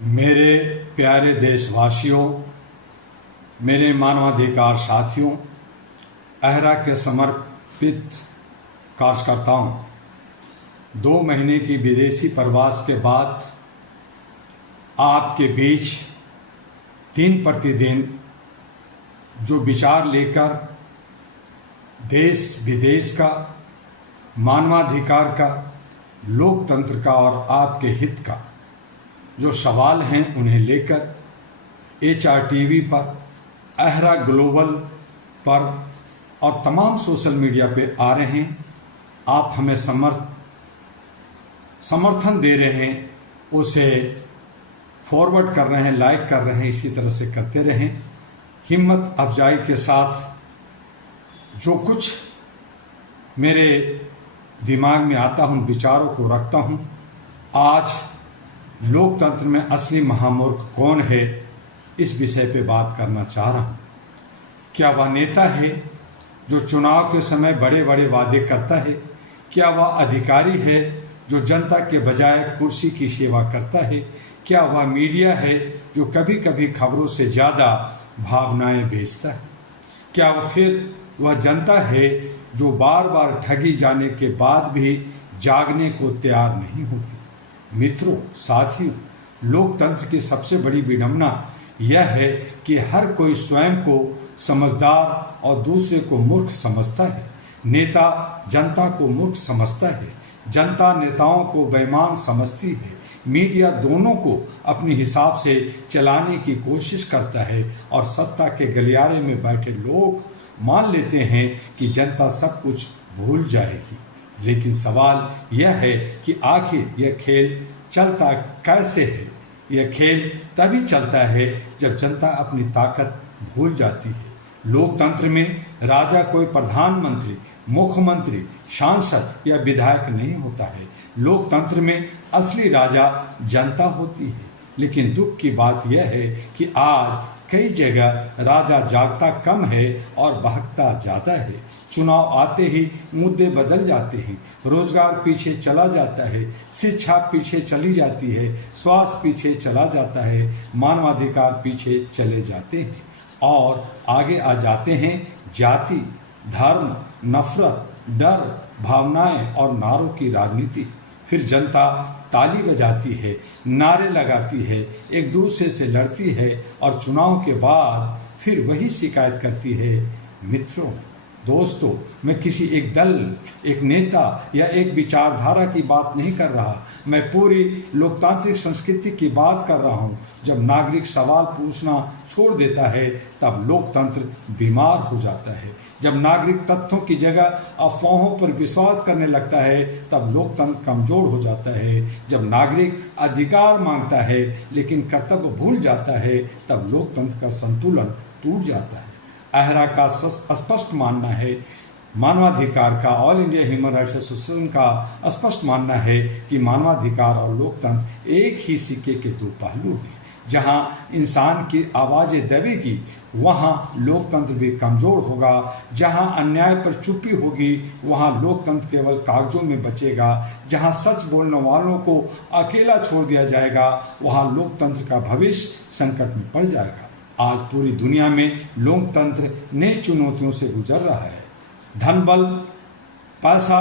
मेरे प्यारे देशवासियों, मेरे मानवाधिकार साथियों, अहरा के समर्पित कार्यकर्ताओं, 2 महीने की विदेशी प्रवास के बाद आपके बीच दिन प्रतिदिन जो विचार लेकर देश विदेश का, मानवाधिकार का, लोकतंत्र का और आपके हित का जो सवाल हैं उन्हें लेकर HRTV पर, अहरा ग्लोबल पर और तमाम सोशल मीडिया पे आ रहे हैं। आप हमें समर्थन दे रहे हैं, उसे फॉरवर्ड कर रहे हैं, लाइक कर रहे हैं, इसी तरह से करते रहें। हिम्मत अफजाई के साथ जो कुछ मेरे दिमाग में आता हूँ, विचारों को रखता हूँ। आज लोकतंत्र में असली महामूर्ख कौन है, इस विषय पे बात करना चाह रहा हूँ। क्या वह नेता है जो चुनाव के समय बड़े बड़े वादे करता है? क्या वह अधिकारी है जो जनता के बजाय कुर्सी की सेवा करता है? क्या वह मीडिया है जो कभी कभी खबरों से ज़्यादा भावनाएं बेचता है? क्या फिर वह जनता है जो बार बार ठगी जाने के बाद भी जागने को तैयार नहीं होती? मित्रों, साथियों, लोकतंत्र की सबसे बड़ी विडंबना यह है कि हर कोई स्वयं को समझदार और दूसरे को मूर्ख समझता है। नेता जनता को मूर्ख समझता है, जनता नेताओं को बेईमान समझती है। मीडिया दोनों को अपने हिसाब से चलाने की कोशिश करता है और सत्ता के गलियारे में बैठे लोग मान लेते हैं कि जनता सब कुछ भूल जाएगी। लेकिन सवाल यह है कि आखिर यह खेल चलता कैसे है? यह खेल तभी चलता है जब जनता अपनी ताकत भूल जाती है। लोकतंत्र में राजा कोई प्रधानमंत्री, मुख्यमंत्री, सांसद या विधायक नहीं होता है। लोकतंत्र में असली राजा जनता होती है। लेकिन दुख की बात यह है कि आज कई जगह राजा जागता कम है और बहकता ज़्यादा है। चुनाव आते ही मुद्दे बदल जाते हैं, रोजगार पीछे चला जाता है, शिक्षा पीछे चली जाती है, स्वास्थ्य पीछे चला जाता है, मानवाधिकार पीछे चले जाते हैं और आगे आ जाते हैं जाति, धर्म, नफरत, डर, भावनाएं और नारों की राजनीति। फिर जनता ताली बजाती है, नारे लगाती है, एक दूसरे से लड़ती है और चुनाव के बाद फिर वही शिकायत करती है। मित्रों, दोस्तों, मैं किसी एक दल, एक नेता या एक विचारधारा की बात नहीं कर रहा। मैं पूरी लोकतांत्रिक संस्कृति की बात कर रहा हूँ। जब नागरिक सवाल पूछना छोड़ देता है तब लोकतंत्र बीमार हो जाता है। जब नागरिक तथ्यों की जगह अफवाहों पर विश्वास करने लगता है तब लोकतंत्र कमजोर हो जाता है। जब नागरिक अधिकार मांगता है लेकिन कर्तव्य भूल जाता है तब लोकतंत्र का संतुलन टूट जाता है। अहरा का स्पष्ट मानना है, मानवाधिकार का, all India human rights association का स्पष्ट मानना है कि मानवाधिकार और लोकतंत्र एक ही सिक्के के 2 पहलू हैं। जहां इंसान की आवाज़ें दबेगी वहां लोकतंत्र भी कमज़ोर होगा। जहां अन्याय पर चुप्पी होगी वहां लोकतंत्र केवल कागजों में बचेगा। जहां सच बोलने वालों को अकेला छोड़ दिया जाएगा वहां लोकतंत्र का भविष्य संकट में पड़ जाएगा। आज पूरी दुनिया में लोकतंत्र नई चुनौतियों से गुजर रहा है। धन बल, पैसा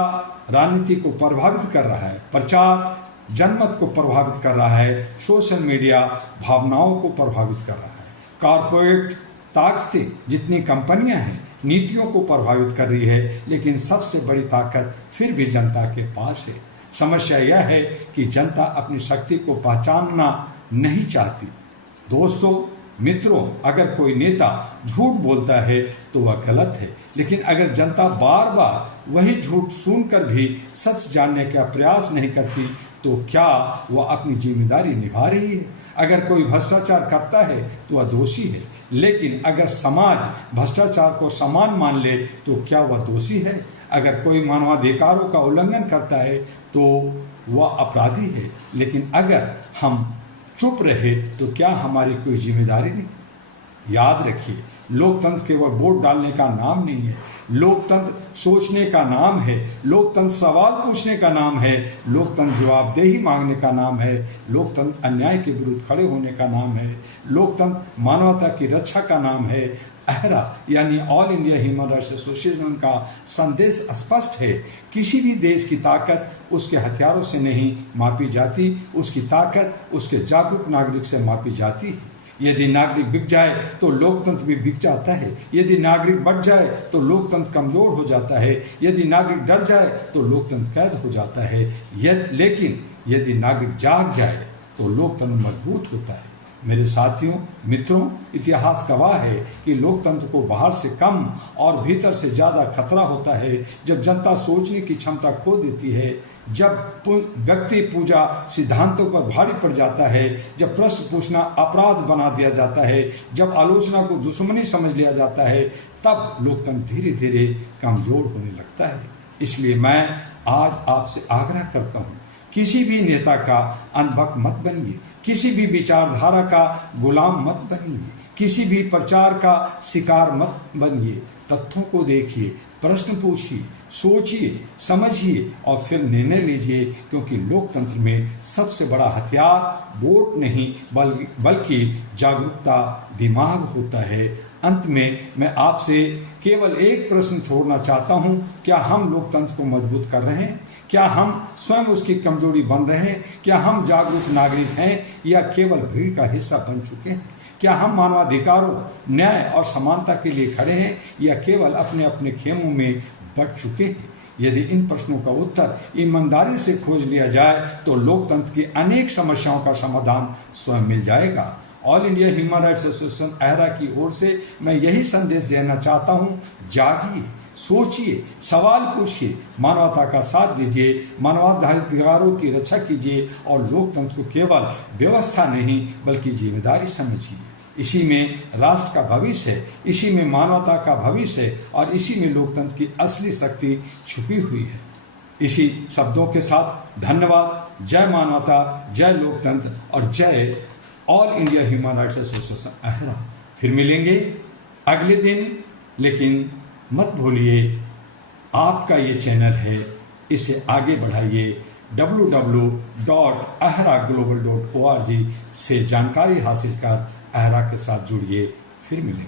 राजनीति को प्रभावित कर रहा है, प्रचार जनमत को प्रभावित कर रहा है, सोशल मीडिया भावनाओं को प्रभावित कर रहा है, कॉरपोरेट ताकतें, जितनी कंपनियां हैं, नीतियों को प्रभावित कर रही है। लेकिन सबसे बड़ी ताकत फिर भी जनता के पास है। समस्या यह है कि जनता अपनी शक्ति को पहचानना नहीं चाहती। दोस्तों, मित्रों, अगर कोई नेता झूठ बोलता है तो वह गलत है, लेकिन अगर जनता बार बार वही झूठ सुनकर भी सच जानने का प्रयास नहीं करती तो क्या वह अपनी जिम्मेदारी निभा रही है? अगर कोई भ्रष्टाचार करता है तो वह दोषी है, लेकिन अगर समाज भ्रष्टाचार को समान मान ले तो क्या वह दोषी है? अगर कोई मानवाधिकारों का उल्लंघन करता है तो वह अपराधी है, लेकिन अगर हम चुप रहे तो क्या हमारी कोई जिम्मेदारी नहीं? याद रखिए, लोकतंत्र केवल वोट डालने का नाम नहीं है, लोकतंत्र सोचने का नाम है, लोकतंत्र सवाल पूछने का नाम है, लोकतंत्र जवाबदेही मांगने का नाम है, लोकतंत्र अन्याय के विरुद्ध खड़े होने का नाम है, लोकतंत्र मानवता की रक्षा का नाम है। अहरा यानी all India human rights association का संदेश स्पष्ट है, किसी भी देश की ताकत उसके हथियारों से नहीं मापी जाती, उसकी ताकत उसके जागरूक नागरिक से मापी जाती है। यदि नागरिक बिक जाए तो लोकतंत्र भी बिक जाता है, यदि नागरिक बढ़ जाए तो लोकतंत्र कमजोर हो जाता है, यदि नागरिक डर जाए तो लोकतंत्र कैद हो जाता है। लेकिन यदि नागरिक जाग जाए तो लोकतंत्र मजबूत होता है। मेरे साथियों, मित्रों, इतिहास गवाह है कि लोकतंत्र को बाहर से कम और भीतर से ज़्यादा खतरा होता है जब जनता सोचने की क्षमता खो देती है, जब व्यक्ति पूजा सिद्धांतों पर भारी पड़ जाता है, जब प्रश्न पूछना अपराध बना दिया जाता है, जब आलोचना को दुश्मनी समझ लिया जाता है, तब लोकतंत्र धीरे धीरे कमजोर होने लगता है। इसलिए मैं आज आपसे आग्रह करता हूँ, किसी भी नेता का अनभक्त मत बनिए, किसी भी विचारधारा का गुलाम मत बनिए, किसी भी प्रचार का शिकार मत बनिए। तथ्यों को देखिए, प्रश्न पूछिए, सोचिए, समझिए और फिर निर्णय लीजिए, क्योंकि लोकतंत्र में सबसे बड़ा हथियार वोट नहीं बल्कि जागरूकता, दिमाग होता है। अंत में मैं आपसे केवल एक प्रश्न छोड़ना चाहता हूं, क्या हम लोकतंत्र को मजबूत कर रहे हैं? क्या हम स्वयं उसकी कमजोरी बन रहे हैं? क्या हम जागरूक नागरिक हैं या केवल भीड़ का हिस्सा बन चुके हैं? क्या हम मानवाधिकारों, न्याय और समानता के लिए खड़े हैं या केवल अपने अपने खेमों में बट चुके हैं? यदि इन प्रश्नों का उत्तर ईमानदारी से खोज लिया जाए तो लोकतंत्र की अनेक समस्याओं का समाधान स्वयं मिल जाएगा। All India human rights association AHRA की ओर से मैं यही संदेश देना चाहता हूँ, जागिए, सोचिए, सवाल पूछिए, मानवता का साथ दीजिए, मानवाधिकारों की रक्षा कीजिए और लोकतंत्र को केवल व्यवस्था नहीं बल्कि जिम्मेदारी समझिए। इसी में राष्ट्र का भविष्य है, इसी में मानवता का भविष्य है और इसी में लोकतंत्र की असली शक्ति छुपी हुई है। इसी शब्दों के साथ धन्यवाद। जय मानवता, जय लोकतंत्र और जय all India human rights association AHRA. फिर मिलेंगे अगले दिन, लेकिन मत भूलिए आपका ये चैनल है, इसे आगे बढ़ाइए। www.ahraglobal.org से जानकारी हासिल कर अहरा के साथ जुड़िए। फिर मिलेंगे।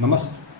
नमस्ते।